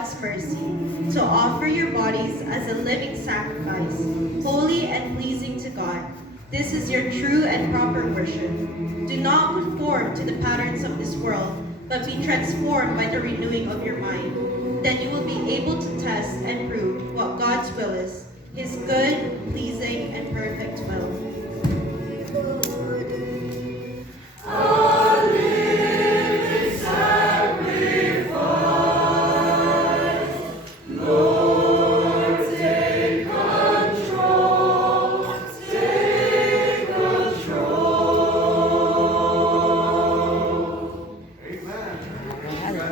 God's mercy. So offer your bodies as a living sacrifice, holy and pleasing to God. This is your true and proper worship. Do not conform to the patterns of this world, but be transformed by the renewing of your mind. Then you will be able to test and prove what God's will is, his good, pleasing, and perfect will.